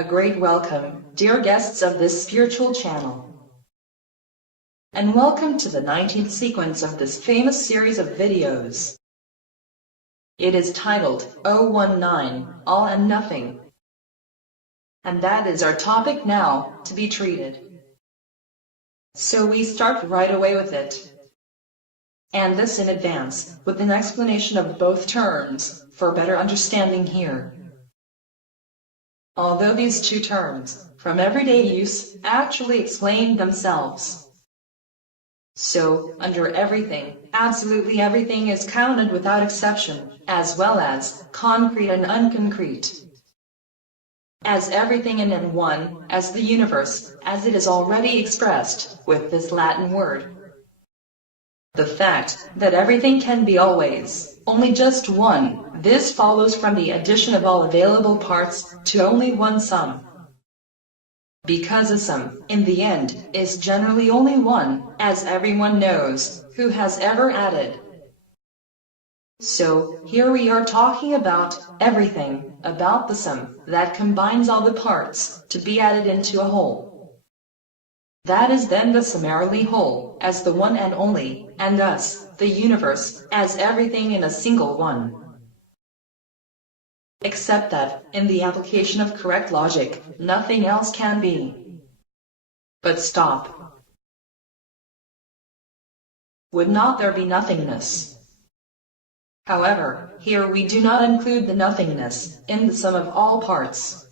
A great welcome, dear guests of this spiritual channel. And welcome to the 19th sequence of this famous series of videos. It is titled 019, All and Nothing. And that is our topic now to be treated. So we start right away with it. And this in advance, with an explanation of both terms, for better understanding here. Although these two terms, from everyday use, actually explain themselves. So, under everything, absolutely everything is counted without exception, as well as concrete and unconcrete. As everything and in one, as the universe, as it is already expressed, with this Latin word. The fact that everything can be always, only just one, this follows from the addition of all available parts to only one sum. Because a sum, in the end, is generally only one, as everyone knows, who has ever added. So, here we are talking about everything, about the sum, that combines all the parts, to be added into a whole. That is then the summarily whole, as the one and only, and thus, the universe, as everything in a single one. Except that, in the application of correct logic, nothing else can be. But stop. Would not there be nothingness? However, here we do not include the nothingness in the sum of all parts.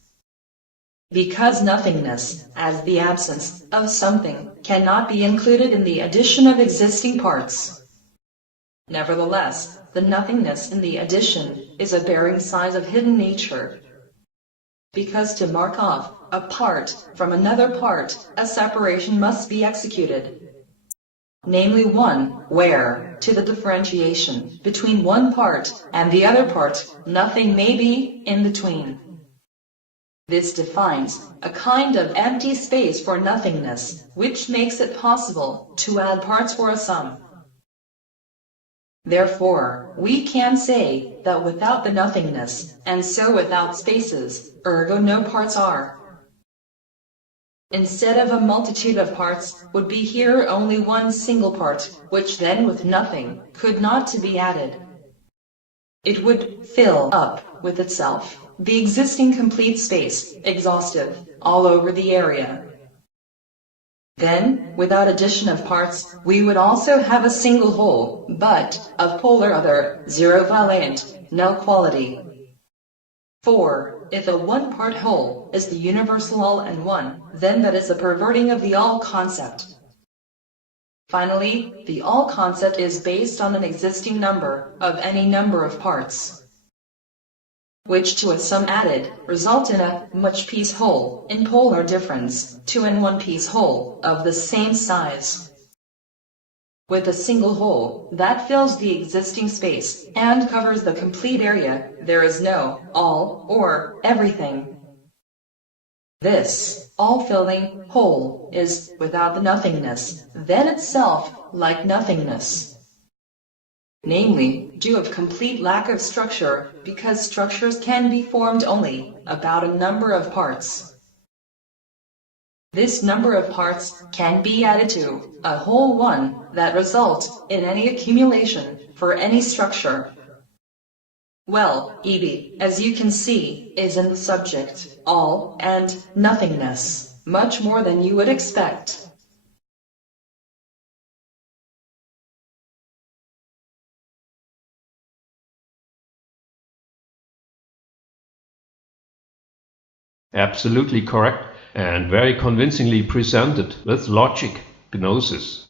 Because nothingness, as the absence of something, cannot be included in the addition of existing parts. Nevertheless, the nothingness in the addition is a bearing size of hidden nature. Because to mark off a part from another part, a separation must be executed. Namely one, where, to the differentiation between one part and the other part, nothing may be in between. This defines a kind of empty space for nothingness, which makes it possible to add parts for a sum. Therefore, we can say that without the nothingness, and so without spaces, ergo no parts are. Instead of a multitude of parts, would be here only one single part, which then with nothing, could not to be added. It would fill up with itself the existing complete space, exhaustive, all over the area. Then, without addition of parts, we would also have a single whole, but of polar other, zero valent, null quality. For, if a one-part whole is the universal all and one, then that is a perverting of the all concept. Finally, the all concept is based on an existing number of any number of parts, which to a sum added, result in a much-piece whole, in polar difference, to an one-piece whole, of the same size. With a single whole, that fills the existing space, and covers the complete area, there is no all, or everything. This, all-filling, whole, is, without the nothingness, then itself, like nothingness. Namely, due of complete lack of structure, because structures can be formed only about a number of parts. This number of parts can be added to a whole one that result in any accumulation for any structure. Well, EB, as you can see, is in the subject, all and nothingness, much more than you would expect. Absolutely correct and very convincingly presented with logic, gnosis.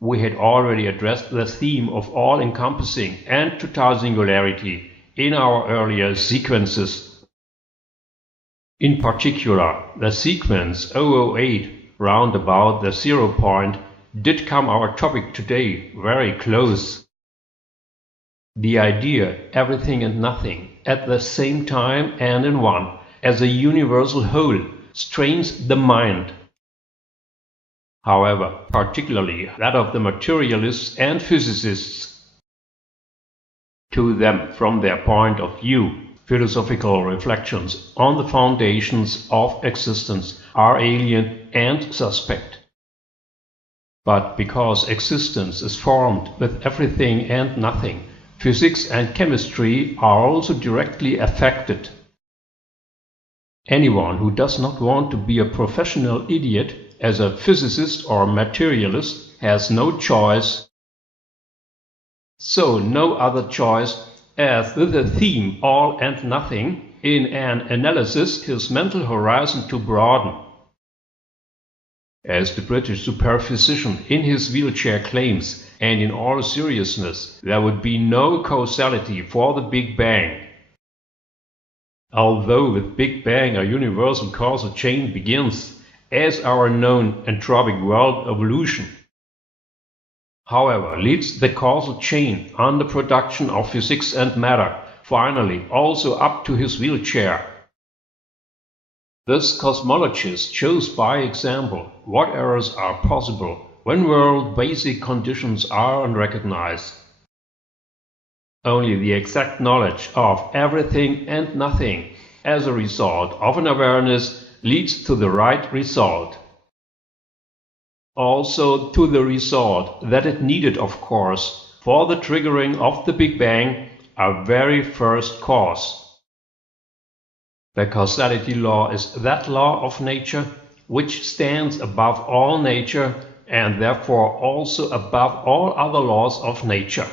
We had already addressed the theme of all-encompassing and total singularity in our earlier sequences. In particular, the sequence 008 round about the 0 point did come our topic today very close. The idea everything and nothing at the same time and in one as a universal whole strains the mind. However, particularly that of the materialists and physicists. To them, from their point of view, philosophical reflections on the foundations of existence are alien and suspect. But because existence is formed with everything and nothing, physics and chemistry are also directly affected. Anyone who does not want to be a professional idiot as a physicist or materialist has no choice. So no other choice, as with the theme all and nothing, in an analysis his mental horizon to broaden. As the British superphysician in his wheelchair claims, and in all seriousness, there would be no causality for the Big Bang. Although with Big Bang a universal causal chain begins, as our known entropic world evolution, however, leads the causal chain on the production of physics and matter, finally also up to his wheelchair. This cosmologist shows by example what errors are possible when world basic conditions are unrecognized. Only the exact knowledge of everything and nothing as a result of an awareness leads to the right result. Also to the result that it needed, of course, for the triggering of the Big Bang, a very first cause. The causality law is that law of nature which stands above all nature and therefore also above all other laws of nature.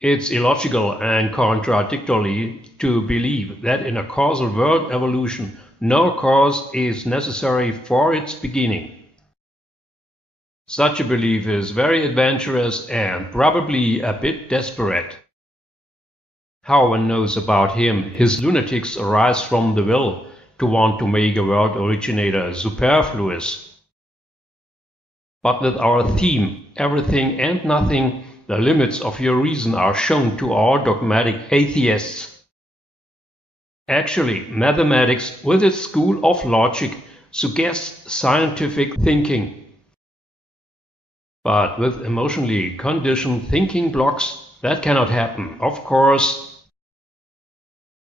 It's illogical and contradictory to believe that in a causal world evolution no cause is necessary for its beginning. Such a belief is very adventurous and probably a bit desperate. How one knows about him, his lunatics arise from the will to want to make a world originator superfluous. But with our theme, everything and nothing, the limits of your reason are shown to all dogmatic atheists. Actually, mathematics with its school of logic suggests scientific thinking. But with emotionally conditioned thinking blocks, that cannot happen, of course.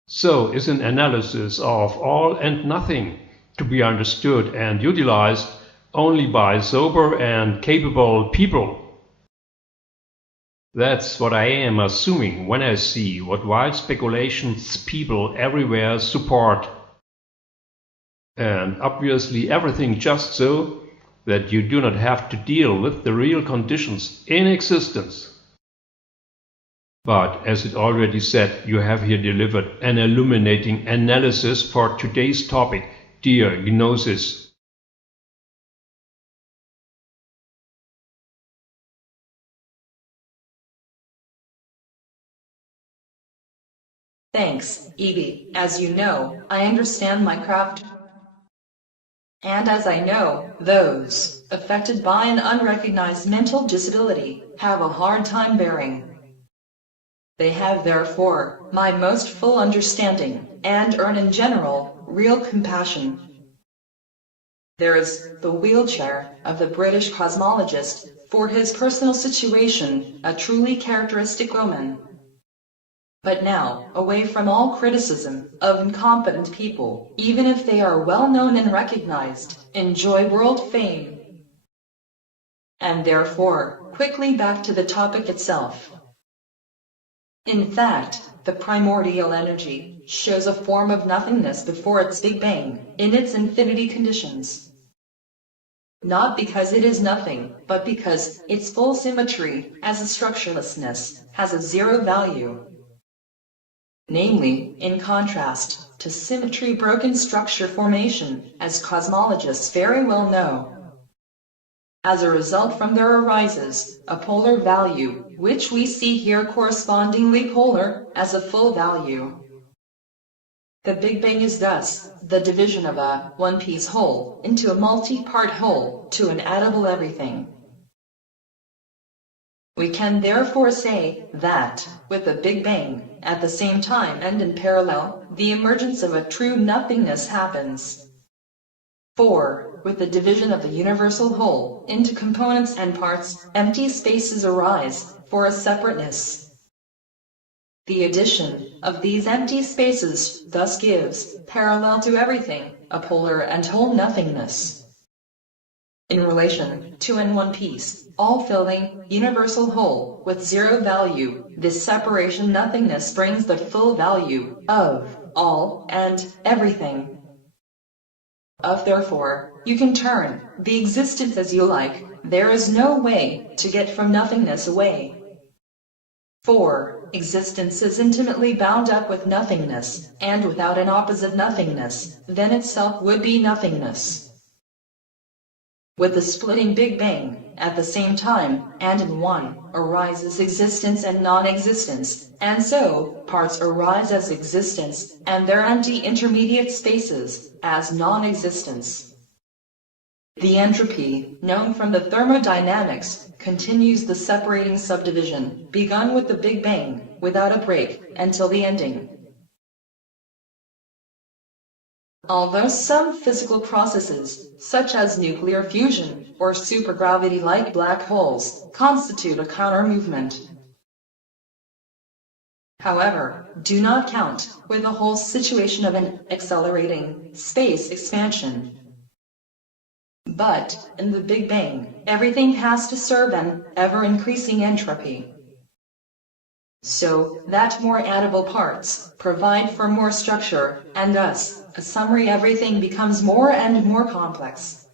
So is an analysis of all and nothing to be understood and utilized only by sober and capable people. That's what I am assuming when I see what wild speculations people everywhere support. And obviously everything just so that you do not have to deal with the real conditions in existence. But as it already said, you have here delivered an illuminating analysis for today's topic, dear Gnosis. Thanks, Evie. As you know, I understand my craft. And as I know, those affected by an unrecognized mental disability have a hard time bearing. They have therefore my most full understanding, and earn in general real compassion. There is the wheelchair of the British cosmologist, for his personal situation, a truly characteristic omen. But now, away from all criticism of incompetent people, even if they are well known and recognized, enjoy world fame. And therefore, quickly back to the topic itself. In fact, the primordial energy shows a form of nothingness before its Big Bang, in its infinity conditions. Not because it is nothing, but because its full symmetry, as a structurelessness, has a zero value. Namely, in contrast to symmetry-broken structure formation, as cosmologists very well know. As a result from there arises a polar value, which we see here correspondingly polar, as a full value. The Big Bang is thus the division of a one-piece whole into a multi-part whole to an adable everything. We can therefore say that, with the Big Bang, at the same time and in parallel, the emergence of a true nothingness happens. For, with the division of the universal whole into components and parts, empty spaces arise for a separateness. The addition of these empty spaces thus gives, parallel to everything, a polar and whole nothingness. In relation to in one piece, all-filling, universal whole, with zero value, this separation nothingness brings the full value of all and everything. Therefore, you can turn the existence as you like, there is no way to get from nothingness away. For existence is intimately bound up with nothingness, and without an opposite nothingness, then itself would be nothingness. With the splitting Big Bang, at the same time, and in one, arises existence and non-existence, and so, parts arise as existence, and their empty intermediate spaces, as non-existence. The entropy, known from the thermodynamics, continues the separating subdivision, begun with the Big Bang, without a break, until the ending. Although some physical processes, such as nuclear fusion or supergravity like black holes, constitute a counter-movement, however, do not count with the whole situation of an accelerating space expansion. But, in the Big Bang, everything has to serve an ever-increasing entropy, so that more addable parts provide for more structure, and thus, a summary everything becomes more and more complex.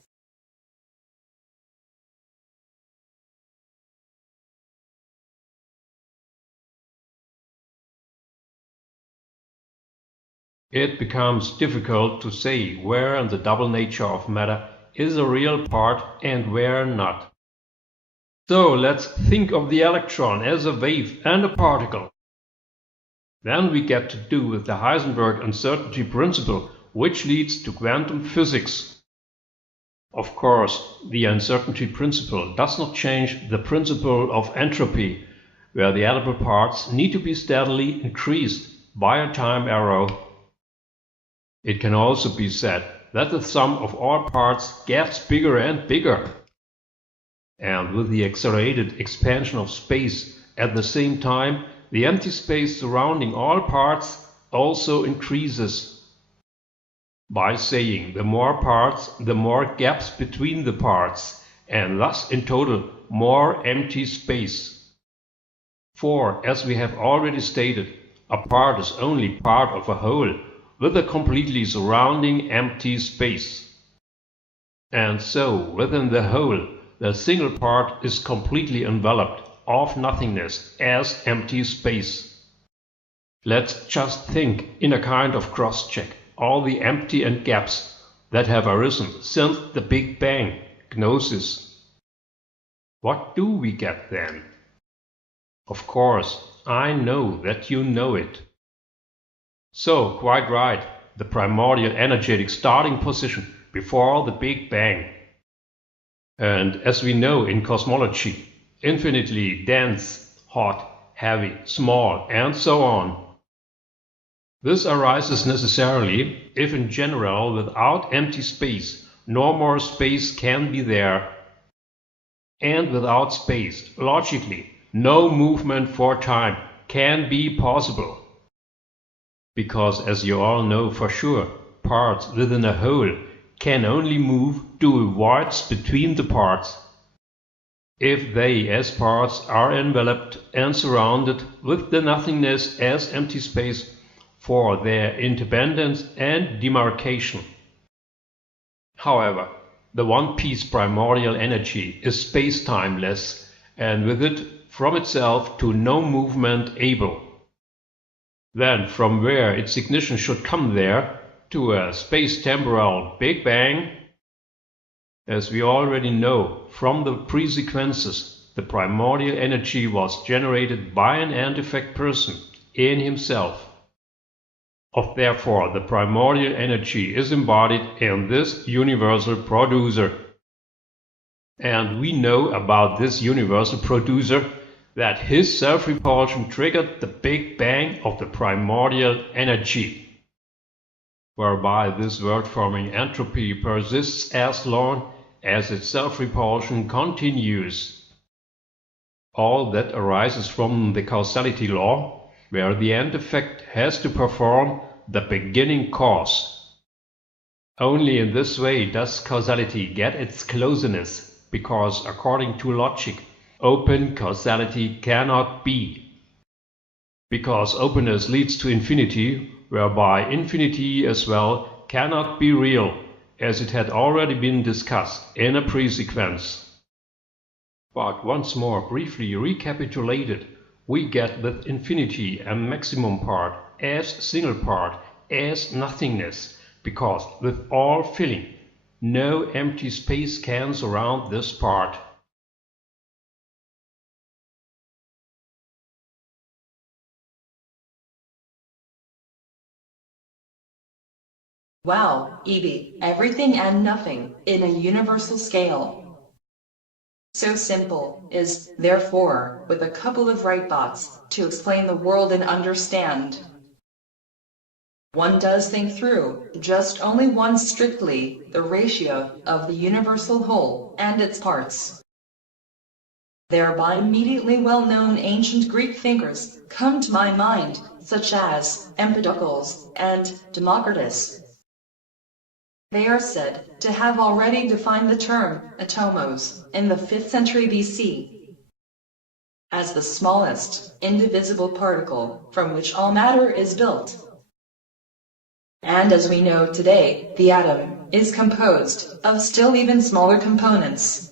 It becomes difficult to say where in the double nature of matter is a real part and where not. So let's think of the electron as a wave and a particle. Then we get to do with the Heisenberg uncertainty principle, which leads to quantum physics. Of course, the uncertainty principle does not change the principle of entropy, where the edible parts need to be steadily increased by a time arrow. It can also be said that the sum of all parts gets bigger and bigger. And with the accelerated expansion of space at the same time, the empty space surrounding all parts also increases. By saying the more parts, the more gaps between the parts, and thus in total more empty space. For, as we have already stated, a part is only part of a whole, with a completely surrounding empty space. And so, within the whole, the single part is completely enveloped of nothingness as empty space. Let's just think, in a kind of cross-check, all the empty and gaps that have arisen since the Big Bang gnosis. What do we get then? Of course, I know that you know it. So, quite right, the primordial energetic starting position before the Big Bang. And as we know in cosmology, infinitely dense, hot, heavy, small, and so on. This arises necessarily if in general without empty space no more space can be there, and without space, logically, no movement for time can be possible. Because, as you all know for sure, parts within a whole can only move due voids between the parts, if they as parts are enveloped and surrounded with the nothingness as empty space for their independence and demarcation. However, the one-piece primordial energy is space-timeless, and with it from itself to no movement able. Then from where its ignition should come there to a space-temporal Big Bang, as we already know from the pre-sequences, the primordial energy was generated by an end-effect person in himself. Therefore, the primordial energy is embodied in this universal producer. And we know about this universal producer that his self-repulsion triggered the Big Bang of the primordial energy, whereby this world-forming entropy persists as long as its self-repulsion continues. All that arises from the causality law where the end effect has to perform the beginning cause. Only in this way does causality get its closeness, because according to logic, open causality cannot be. Because openness leads to infinity, whereby infinity as well cannot be real, as it had already been discussed in a pre-sequence. But once more briefly recapitulated, we get with infinity a maximum part as single part as nothingness, because with all filling, no empty space can surround this part. Wow, EB, everything and nothing in a universal scale. So simple is, therefore, with a couple of right thoughts to explain the world and understand. One does think through, just only one strictly, the ratio of the universal whole and its parts. Thereby immediately well-known ancient Greek thinkers come to my mind, such as Empedocles and Democritus. They are said to have already defined the term atomos in the 5th century BC as the smallest indivisible particle from which all matter is built. And as we know today, the atom is composed of still even smaller components.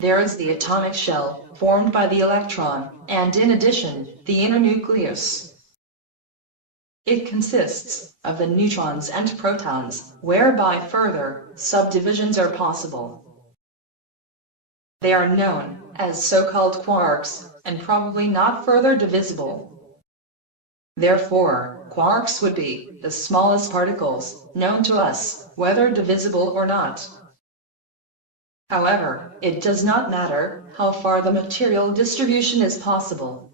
There is the atomic shell, formed by the electron, and in addition, the inner nucleus. It consists of the neutrons and protons, whereby further subdivisions are possible. They are known as so-called quarks, and probably not further divisible. Therefore, quarks would be the smallest particles known to us, whether divisible or not. However, it does not matter how far the material distribution is possible.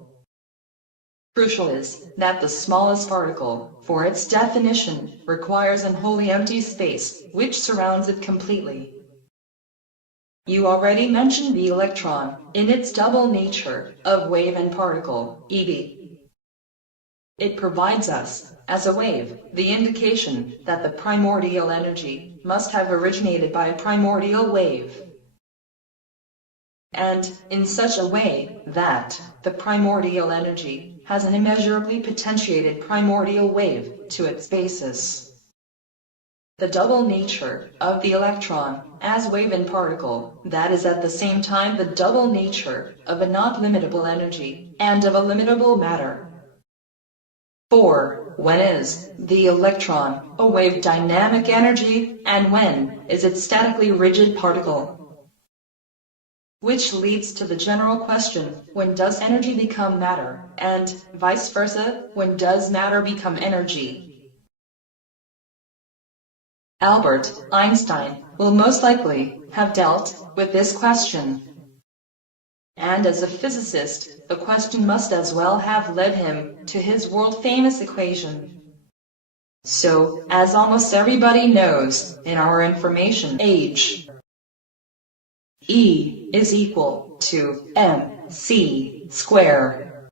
Crucial is that the smallest particle, for its definition, requires an wholly empty space, which surrounds it completely. You already mentioned the electron, in its double nature, of wave and particle, EB. It provides us, as a wave, the indication that the primordial energy must have originated by a primordial wave, and in such a way that the primordial energy has an immeasurably potentiated primordial wave to its basis. The double nature of the electron as wave and particle, that is at the same time the double nature of a not limitable energy and of a limitable matter. For when is the electron a wave dynamic energy, and when is it statically rigid particle? Which leads to the general question, when does energy become matter, and vice versa, when does matter become energy? Albert Einstein will most likely have dealt with this question. And as a physicist, the question must as well have led him to his world-famous equation. So, as almost everybody knows in our information age, E is equal to mc squared.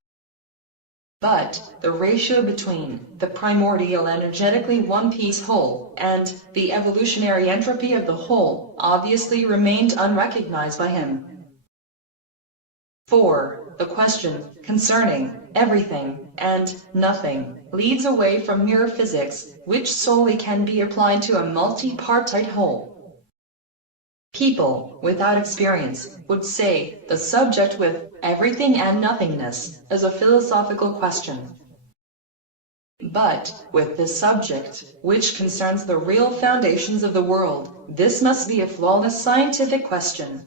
But the ratio between the primordial energetically one-piece whole and the evolutionary entropy of the whole obviously remained unrecognized by him. For the question concerning everything and nothing leads away from mere physics, which solely can be applied to a multi-partite whole. People without experience would say the subject with everything and nothingness is a philosophical question. But with this subject, which concerns the real foundations of the world, this must be a flawless scientific question.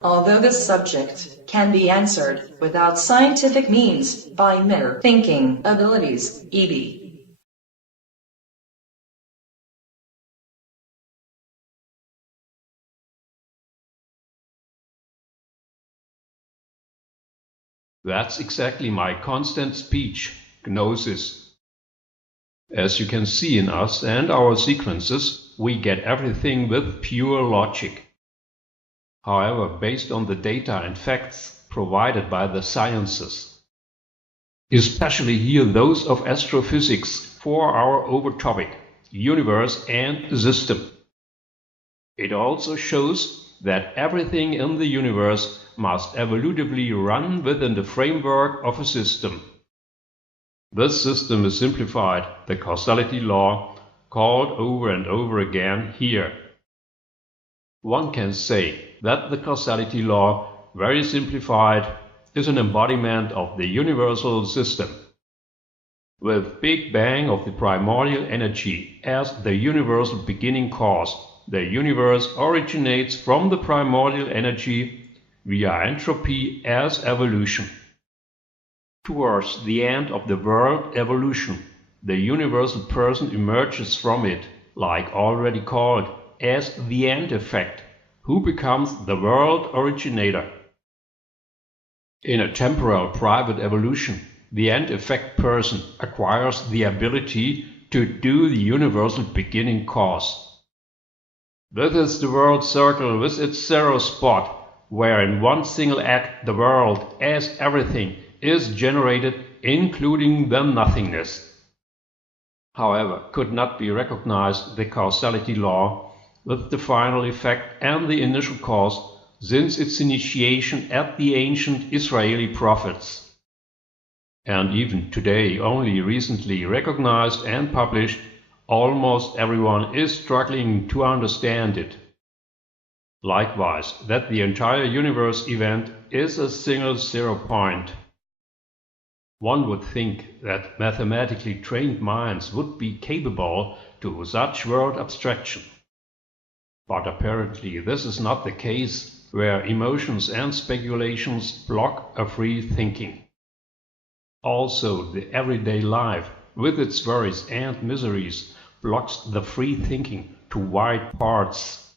Although this subject can be answered without scientific means by mere thinking abilities, e.b. That's exactly my constant speech, gnosis. As you can see in us and our sequences, we get everything with pure logic. However, based on the data and facts provided by the sciences, especially here those of astrophysics for our overtopic, universe and system. It also shows that everything in the universe must evolutively run within the framework of a system. This system is simplified, the causality law, called over and over again here. One can say that the causality law, very simplified, is an embodiment of the universal system. With Big Bang of the primordial energy as the universal beginning cause, the universe originates from the primordial energy via entropy as evolution. Towards the end of the world evolution, the universal person emerges from it, like already called, as the end effect, who becomes the world originator. In a temporal private evolution, the end effect person acquires the ability to do the universal beginning cause. This is the world circle with its zero spot, where in one single act the world, as everything, is generated, including the nothingness. However, could not be recognized the causality law with the final effect and the initial cause since its initiation at the ancient Israeli prophets. And even today, only recently recognized and published, almost everyone is struggling to understand it. Likewise, that the entire universe event is a single zero point. One would think that mathematically trained minds would be capable to such world abstraction. But apparently this is not the case, where emotions and speculations block a free thinking. Also, the everyday life, with its worries and miseries, blocks the free thinking to wide parts.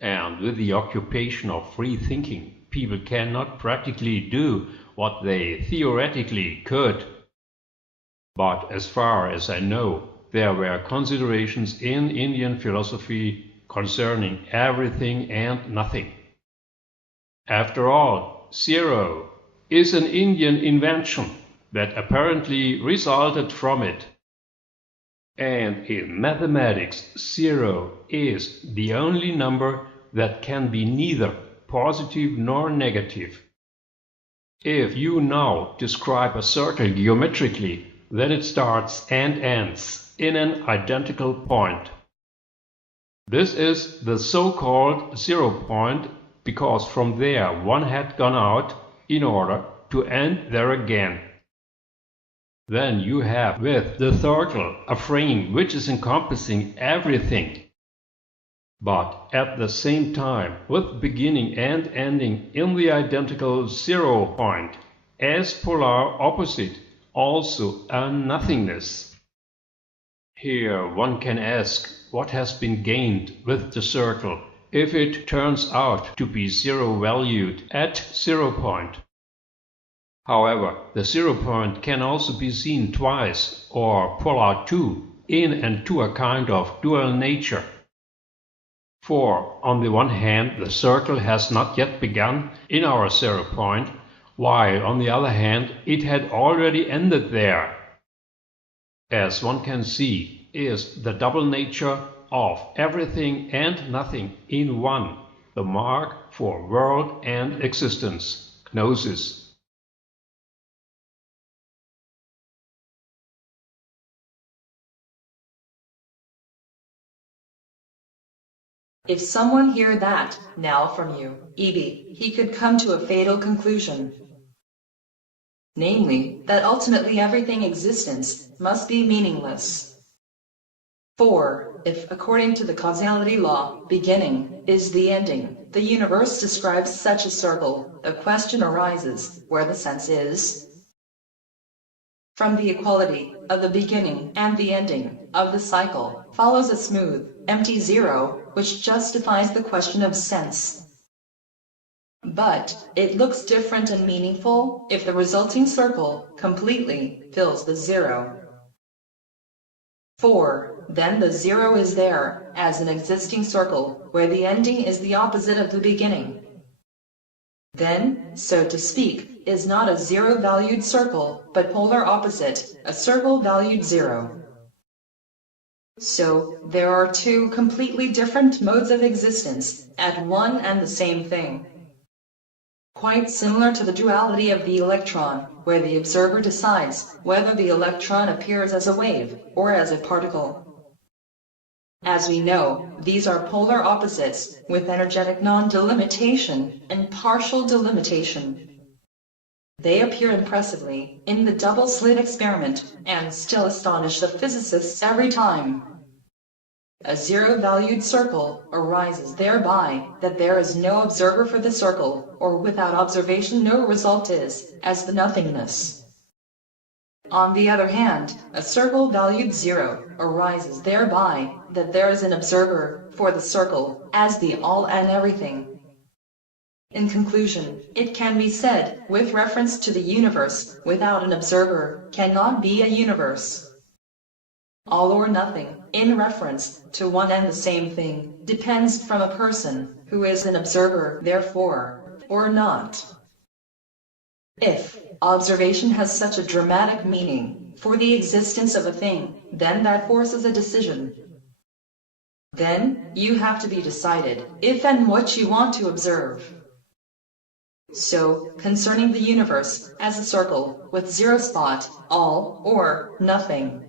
And with the occupation of free thinking, people cannot practically do what they theoretically could. But as far as I know, there were considerations in Indian philosophy concerning everything and nothing. After all, zero is an Indian invention that apparently resulted from it. And in mathematics, zero is the only number that can be neither positive nor negative. If you now describe a circle geometrically, then it starts and ends in an identical point. This is the so-called zero point because from there one had gone out in order to end there again. Then you have with the circle a frame which is encompassing everything, but at the same time with beginning and ending in the identical zero point, as polar opposite, also a nothingness. Here one can ask what has been gained with the circle if it turns out to be zero-valued at zero point. However, the zero point can also be seen twice, or polar two, in and to a kind of dual nature. For, on the one hand, the circle has not yet begun in our zero point, while, on the other hand, it had already ended there. As one can see, is the double nature of everything and nothing in one, the mark for world and existence, gnosis. If someone hear that now from you, Evie, he could come to a fatal conclusion. Namely, that ultimately everything existence must be meaningless. For, if according to the causality law, beginning is the ending, the universe describes such a circle, a question arises, where the sense is. From the equality of the beginning and the ending of the cycle follows a smooth, empty zero, which justifies the question of sense. But it looks different and meaningful if the resulting circle completely fills the zero. For then the zero is there as an existing circle where the ending is the opposite of the beginning. Then then, so to speak, is not a zero-valued circle, but polar opposite, a circle valued zero. So, there are two completely different modes of existence, at one and the same thing. Quite similar to the duality of the electron, where the observer decides whether the electron appears as a wave or as a particle. As we know, these are polar opposites, with energetic non-delimitation and partial delimitation. They appear impressively in the double-slit experiment, and still astonish the physicists every time. A zero-valued circle arises thereby that there is no observer for the circle, or without observation no result is, as the nothingness. On the other hand, a circle valued zero arises thereby that there is an observer for the circle, as the all and everything. In conclusion, it can be said, with reference to the universe, without an observer, cannot be a universe. All or nothing, in reference to one and the same thing, depends from a person, who is an observer, therefore, or not. If observation has such a dramatic meaning for the existence of a thing, then that forces a decision. Then, you have to be decided, if and what you want to observe. So, concerning the universe, as a circle, with zero spot, all, or nothing.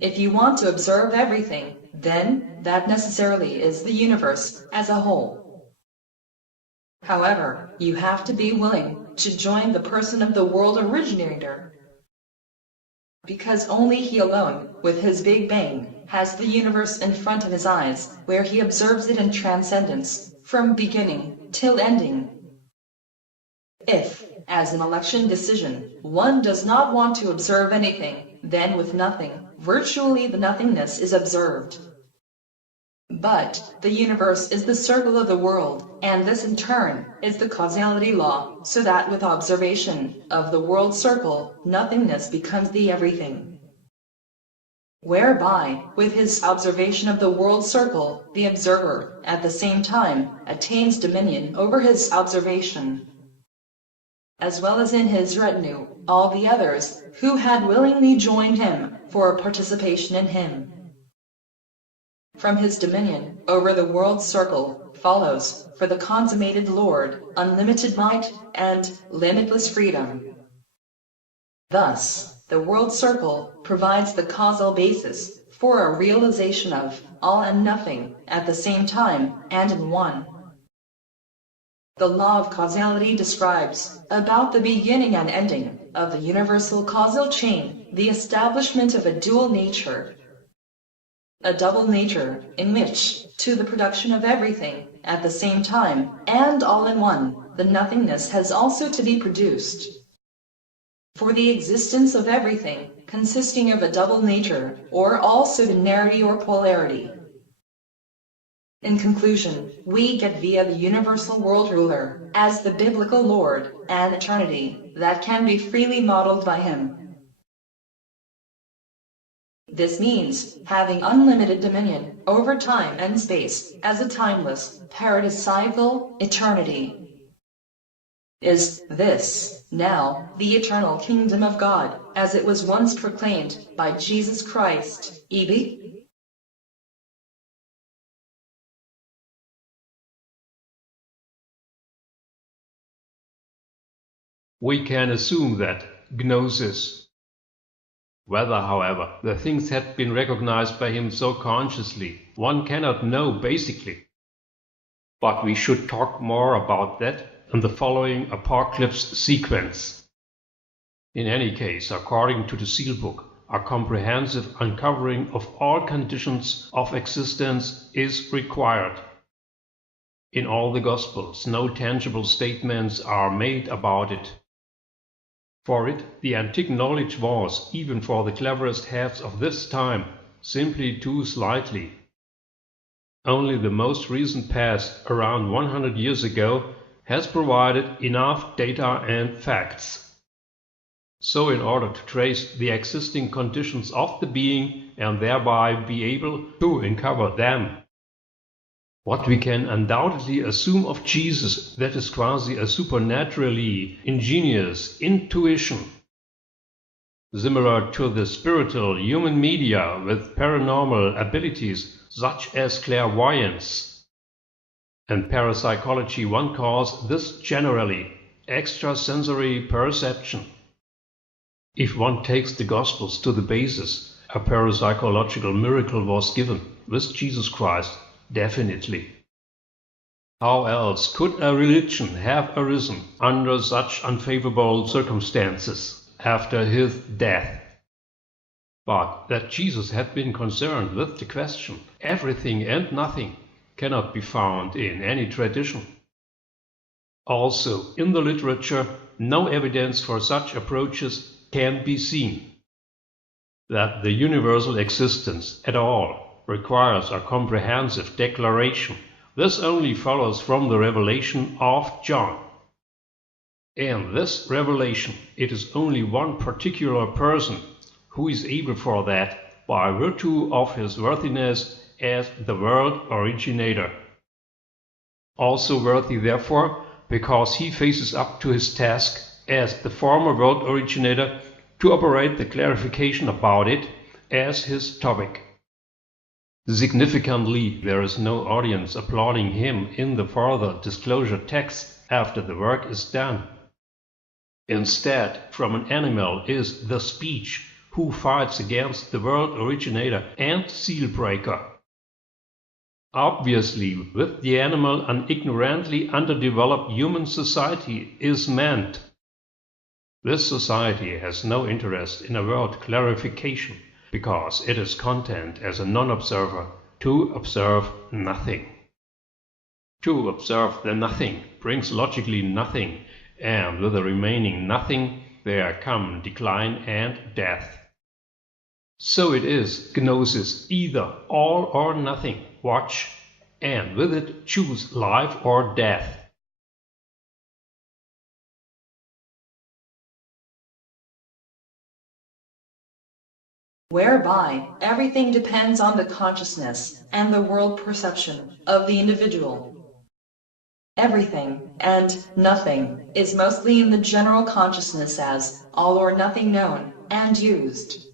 If you want to observe everything, then that necessarily is the universe as a whole. However, you have to be willing to join the person of the world originator, because only he alone, with his Big Bang, has the universe in front of his eyes, where he observes it in transcendence, from beginning till ending. If, as an election decision, one does not want to observe anything, then with nothing, virtually the nothingness is observed. But the universe is the circle of the world, and this in turn is the causality law, so that with observation of the world circle, nothingness becomes the everything. Whereby, with his observation of the world circle, the observer, at the same time, attains dominion over his observation, as well as in his retinue, all the others, who had willingly joined him, for participation in him. From his dominion over the world circle follows, for the consummated Lord, unlimited might and limitless freedom. Thus, the world circle provides the causal basis for a realization of all and nothing at the same time and in one. The law of causality describes, about the beginning and ending of the universal causal chain, the establishment of a dual nature. A double nature, in which, to the production of everything, at the same time, and all in one, the nothingness has also to be produced. For the existence of everything, consisting of a double nature, or also binarity or polarity. In conclusion, we get via the universal world ruler, as the biblical Lord, an eternity, that can be freely modeled by him. This means having unlimited dominion over time and space as a timeless, paradisiacal eternity. Is this, now, the eternal kingdom of God, as it was once proclaimed by Jesus Christ, E.B.? We can assume that gnosis. Whether, however, the things had been recognized by him so consciously, one cannot know basically. But we should talk more about that in the following apocalypse sequence. In any case, according to the Seal Book, a comprehensive uncovering of all conditions of existence is required. In all the Gospels, no tangible statements are made about it. For it, the antique knowledge was, even for the cleverest heads of this time, simply too slightly. Only the most recent past, around 100 years ago, has provided enough data and facts. So in order to trace the existing conditions of the being and thereby be able to uncover them, What we can undoubtedly assume of Jesus, that is quasi a supernaturally ingenious intuition, similar to the spiritual human media with paranormal abilities such as clairvoyance. In parapsychology, one calls this generally extrasensory perception. If one takes the Gospels to the basis, a parapsychological miracle was given with Jesus Christ, definitely. How else could a religion have arisen under such unfavorable circumstances after his death? But that Jesus had been concerned with the question, everything and nothing, cannot be found in any tradition. Also, in the literature, no evidence for such approaches can be seen. That the universal existence at all requires a comprehensive declaration. This only follows from the revelation of John. In this revelation, it is only one particular person who is able for that by virtue of his worthiness as the world originator. Also worthy, therefore, because he faces up to his task as the former world originator to operate the clarification about it as his topic. Significantly, there is no audience applauding him in the further disclosure text after the work is done. Instead, from an animal is the speech who fights against the world originator and seal breaker. Obviously, with the animal an ignorantly underdeveloped human society is meant. This society has no interest in a world clarification, because it is content as a non-observer to observe nothing. To observe the nothing brings logically nothing, and with the remaining nothing there come decline and death. So it is gnosis, either all or nothing, watch, and with it choose life or death. Whereby everything depends on the consciousness and the world perception of the individual. Everything and nothing is mostly in the general consciousness as all or nothing known and used.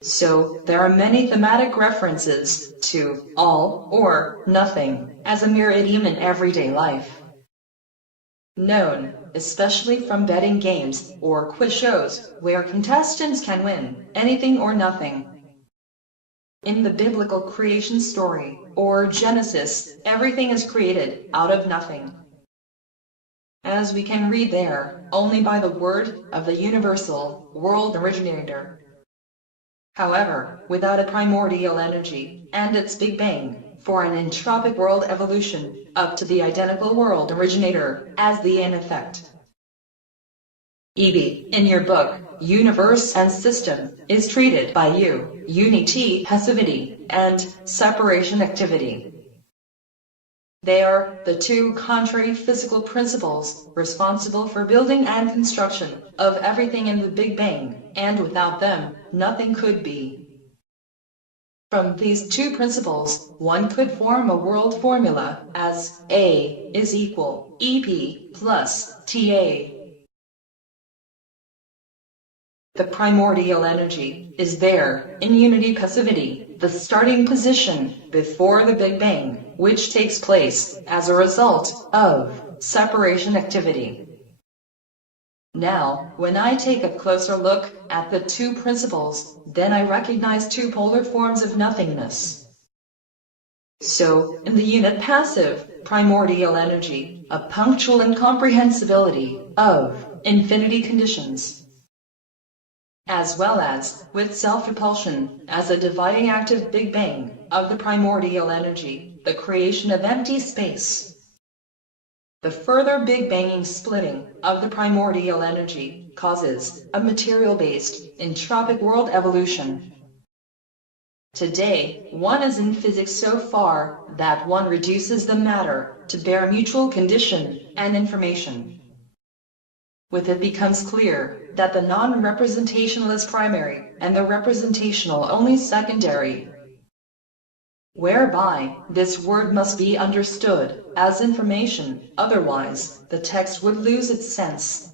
So there are many thematic references to all or nothing as a mere idiom in everyday life. Known, especially from betting games or quiz shows where contestants can win anything or nothing. In the biblical creation story, or Genesis, everything is created out of nothing. As we can read there, only by the word of the universal world originator. However, without a primordial energy and its Big Bang, for an entropic world evolution up to the identical world originator as the in effect. E.B., in your book, Universe and System, is treated by you, unity, passivity, and separation activity. They are the two contrary physical principles responsible for building and construction of everything in the Big Bang, and without them, nothing could be. From these two principles, one could form a world formula as A is equal EP plus TA. The primordial energy is there in unity passivity, the starting position before the Big Bang, which takes place as a result of separation activity. Now, when I take a closer look at the two principles, then I recognize two polar forms of nothingness. So, in the unit passive, primordial energy, a punctual incomprehensibility of infinity conditions, as well as with self-repulsion as a dividing active Big Bang of the primordial energy, the creation of empty space. The further Big Banging splitting of the primordial energy causes a material-based entropic world evolution. Today, one is in physics so far that one reduces the matter to bare mutual condition and information. With it becomes clear that the non-representational is primary and the representational only secondary. whereby this word must be understood as information, otherwise the text would lose its sense.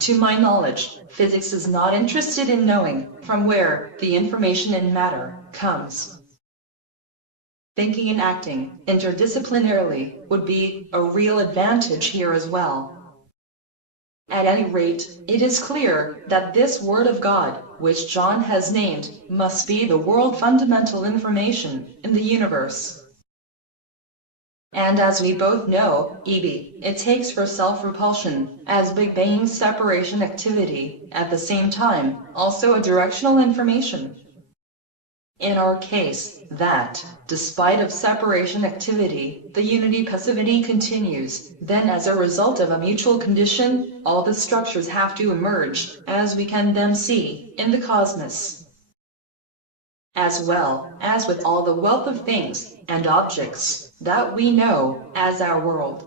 To my knowledge, physics is not interested in knowing from where the information in matter comes. Thinking and acting interdisciplinarily would be a real advantage here as well. At any rate, it is clear that this Word of God, which John has named, must be the world fundamental information in the universe. And as we both know, it takes for self-repulsion, as Big Bang separation activity, at the same time, also a directional information. In our case, that, despite of separation activity, the unity passivity continues, then as a result of a mutual condition, all the structures have to emerge, as we can then see, in the cosmos. As well as with all the wealth of things and objects that we know as our world.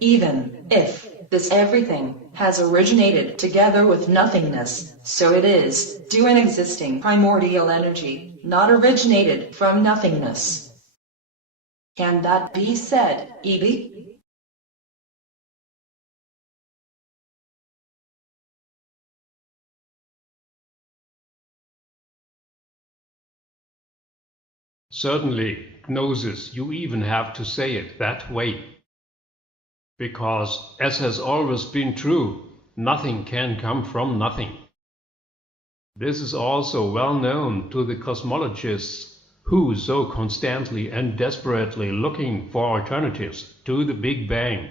Even if this everything has originated together with nothingness, so it is due an existing primordial energy, not originated from nothingness. Can that be said, Evie? Certainly, Gnosis, you even have to say it that way. Because, as has always been true, nothing can come from nothing. This is also well known to the cosmologists who so constantly and desperately looking for alternatives to the Big Bang.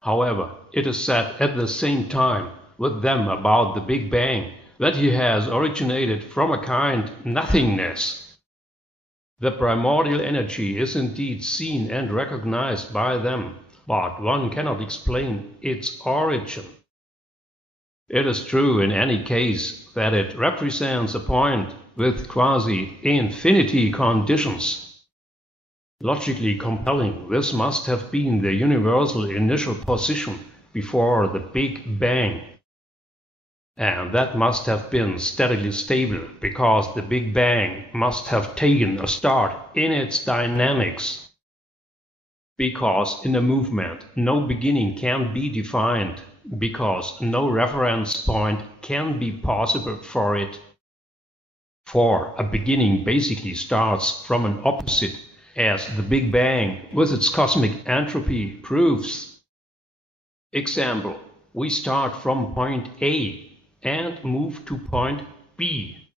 However, it is said at the same time with them about the Big Bang that he has originated from a kind nothingness. The primordial energy is indeed seen and recognized by them, but one cannot explain its origin. It is true in any case that it represents a point with quasi-infinity conditions. Logically compelling, this must have been the universal initial position before the Big Bang. And that must have been steadily stable, because the Big Bang must have taken a start in its dynamics. Because in a movement no beginning can be defined, because no reference point can be possible for it. For a beginning basically starts from an opposite, as the Big Bang with its cosmic entropy proves. Example, we start from point A and move to point B.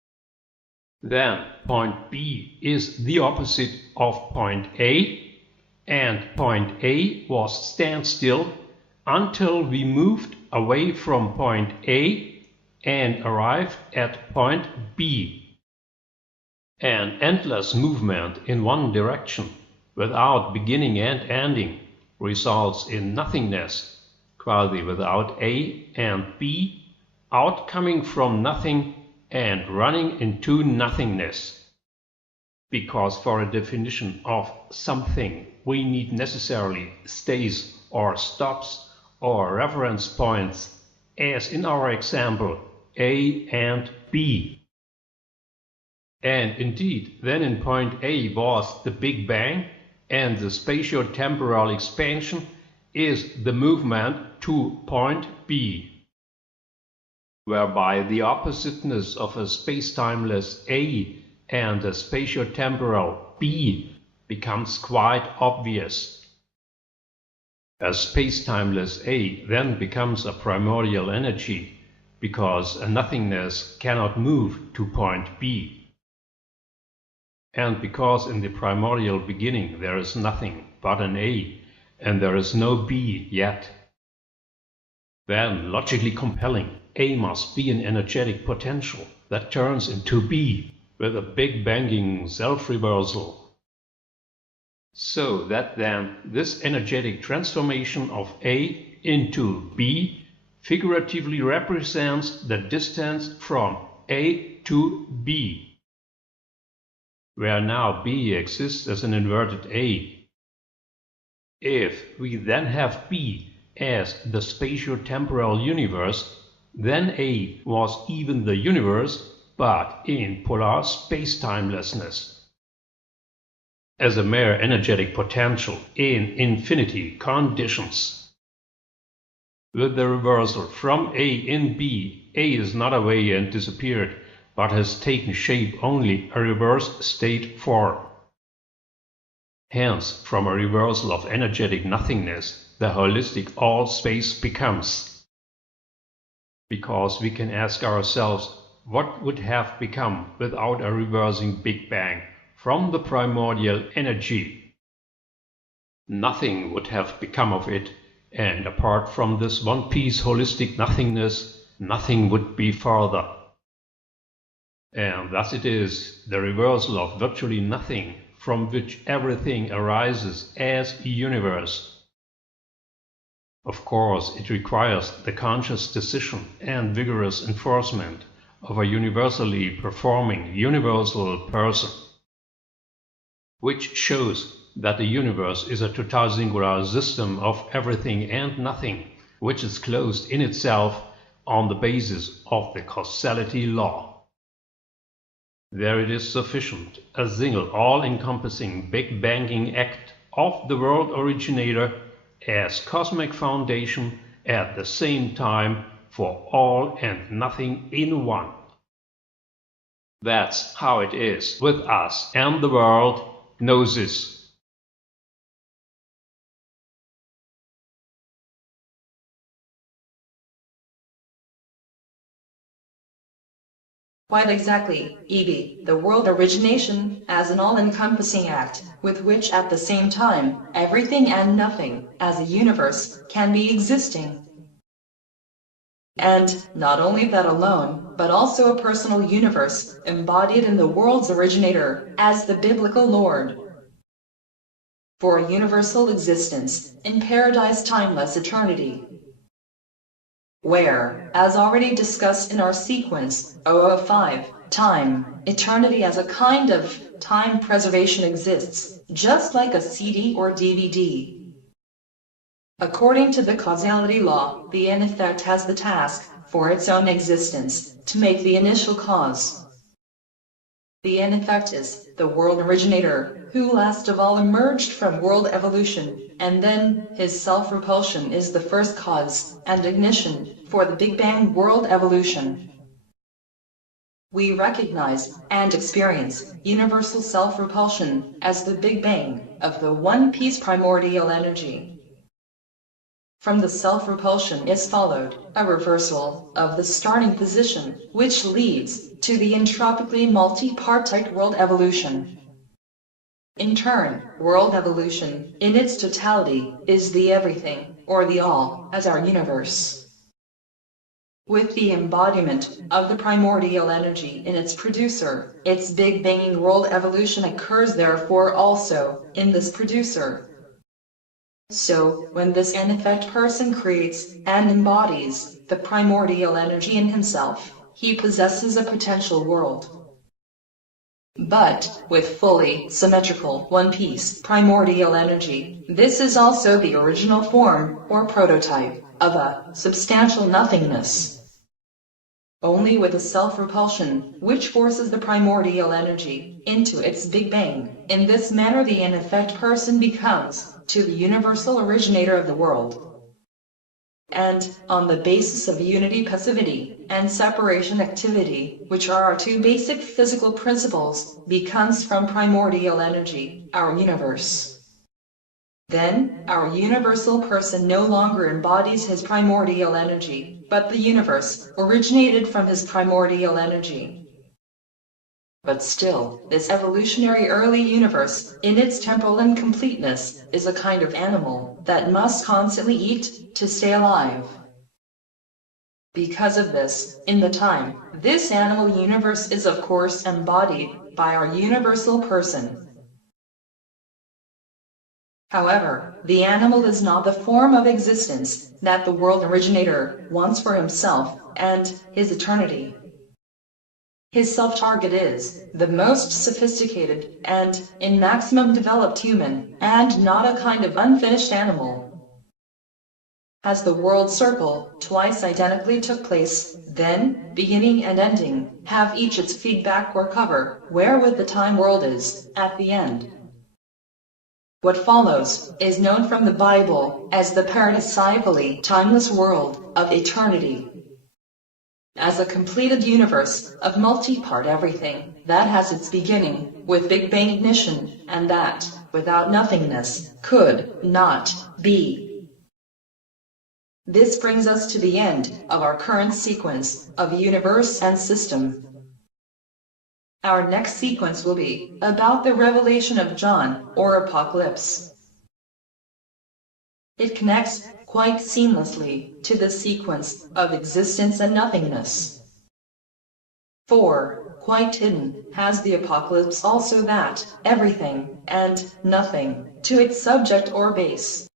Then point B is the opposite of point A, and point A was standstill until we moved away from point A and arrived at point B. An endless movement in one direction, without beginning and ending, results in nothingness, quasi without A and B, outcoming from nothing and running into nothingness. Because for a definition of something we need necessarily stays or stops or reference points, as in our example A and B. And indeed, then in point A was the Big Bang, and the spatio-temporal expansion is the movement to point B, whereby the oppositeness of a spacetimeless A and a spatio-temporal B becomes quite obvious. A spacetimeless A then becomes a primordial energy, because a nothingness cannot move to point B. And because in the primordial beginning there is nothing but an A, and there is no B yet. Then, logically compelling, A must be an energetic potential that turns into B with a big banging self-reversal. So that then this energetic transformation of A into B figuratively represents the distance from A to B, where now B exists as an inverted A. If we then have B as the spatio-temporal universe, then A was even the universe, but in polar space-timelessness, as a mere energetic potential in infinity conditions. With the reversal from A in B, A is not away and disappeared, but has taken shape only a reverse state form. Hence, from a reversal of energetic nothingness, the holistic all-space becomes. Because we can ask ourselves, what would have become without a reversing Big Bang from the primordial energy? Nothing would have become of it, and apart from this one-piece holistic nothingness, nothing would be further. And thus it is the reversal of virtually nothing from which everything arises as a universe. Of course, it requires the conscious decision and vigorous enforcement of a universally performing universal person, which shows that the universe is a total singular system of everything and nothing, which is closed in itself on the basis of the causality law. There it is sufficient, a single all-encompassing Big Banging act of the world originator as cosmic foundation at the same time for all and nothing in one. That's how it is with us and the world gnosis. Quite exactly, Evie, the world origination as an all-encompassing act, with which at the same time, everything and nothing, as a universe, can be existing. And, not only that alone, but also a personal universe, embodied in the world's originator, as the biblical Lord. For a universal existence, in paradise timeless eternity, where, as already discussed in our sequence, 005, time, eternity as a kind of time preservation exists, just like a CD or DVD. According to the causality law, the in effect has the task, for its own existence, to make the initial cause. The in effect is the world originator, who last of all emerged from world evolution, and then his self-repulsion is the first cause and ignition for the Big Bang world evolution. We recognize and experience universal self-repulsion as the Big Bang of the one-piece primordial energy. From the self-repulsion is followed a reversal of the starting position, which leads to the entropically multipartite world evolution. In turn, world evolution, in its totality, is the everything, or the all, as our universe. With the embodiment of the primordial energy in its producer, its Big Banging world evolution occurs therefore also in this producer. So, when this in effect person creates and embodies the primordial energy in himself, he possesses a potential world. But, with fully symmetrical one-piece primordial energy, this is also the original form, or prototype, of a substantial nothingness. Only with a self-repulsion, which forces the primordial energy into its Big Bang. In this manner the in effect person becomes, to the universal originator of the world. And, on the basis of unity passivity, and separation activity, which are our two basic physical principles, becomes from primordial energy, our universe. Then, our universal person no longer embodies his primordial energy, but the universe originated from his primordial energy. But still, this evolutionary early universe, in its temporal incompleteness, is a kind of animal that must constantly eat to stay alive. Because of this, in the time, this animal universe is of course embodied by our universal person. However, the animal is not the form of existence that the world originator wants for himself and his eternity. His self-target is the most sophisticated and, in maximum developed human, and not a kind of unfinished animal. has the world circle twice identically took place, then, beginning and ending, have each its feedback or cover, where with the time world is, at the end. What follows is known from the Bible as the paradiseically timeless world of eternity, as a completed universe of multi-part everything that has its beginning with Big Bang ignition, and that, without nothingness, could not be. This brings us to the end of our current sequence of universe and system. Our next sequence will be about the revelation of John, or Apocalypse. It connects quite seamlessly to the sequence of existence and nothingness. For, quite hidden, has the Apocalypse also that, everything, and nothing, to its subject or base.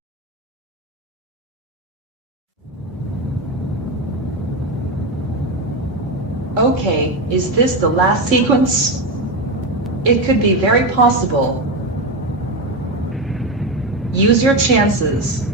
Okay, is this the last sequence? It could be very possible. Use your chances.